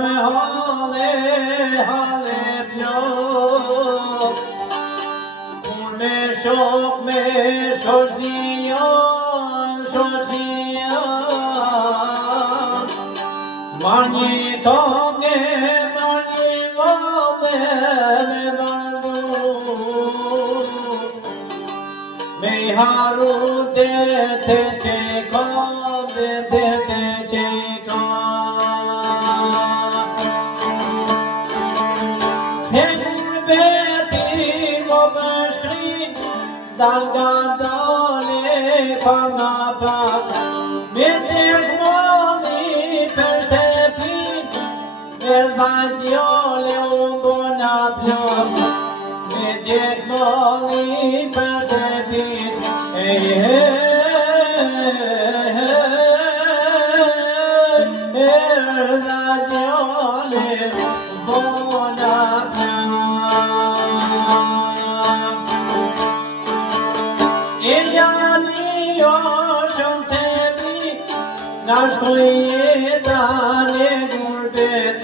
me hale plot, kur me shok me shoqnijan, mar një tokë, mar një vallë me vazu, me I haru derte që ka, derte që ka. Se gurbeti mo më shkrin, dal nga dale pa nga pak, me tek moni për shtepin, erdha djole unë bona plak, me tek moni për shtepin, erdha djole bona plak. E janë jo shumë të mi, na shkoj jeta në gurbet,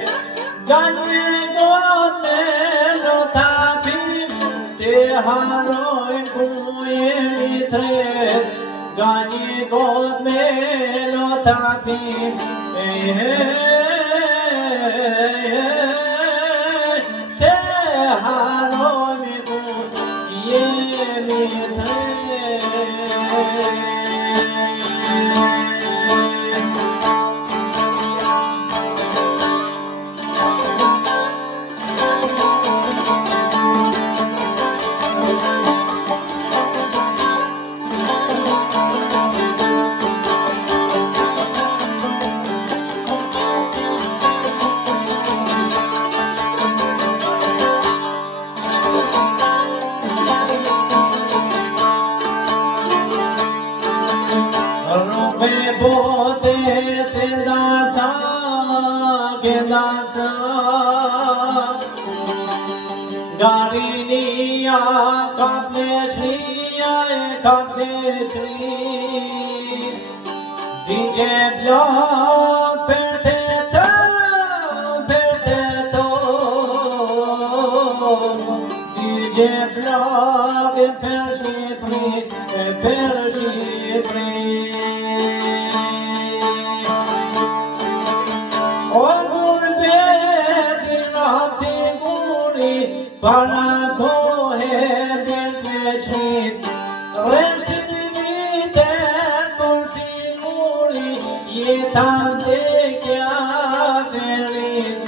nga një gotë me lota pim, te harojnë ku jemi tret, nga një gotë me lota pim, te harojnë ku jemi tret. Robe bote se ndaca, ke ndaca, garinia ka pleqria ka pleqri, digje plak për të digje plak për Shqipëri, O gurbeti nga siguri, para kohe bjet me qit, reshtin vitet për siguri, jeta vdekja ferit,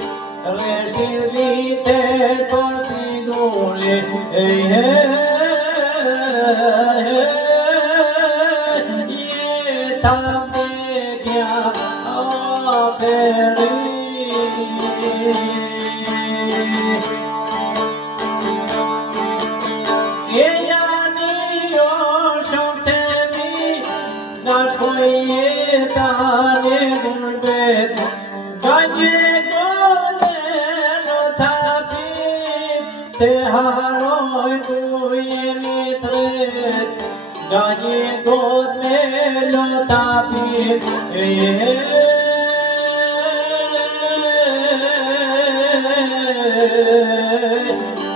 reshtin vitet për siguri, jeta vdekja ferit. E janë jo shumë të mi, nga shkoj jeta në gurbet, nga një gotë në tapim, te harojnë ku jemi tret, nga një gotë me lota pim,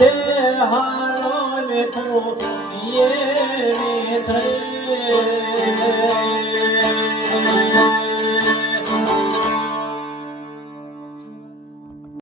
te harojnë ku jemi tret.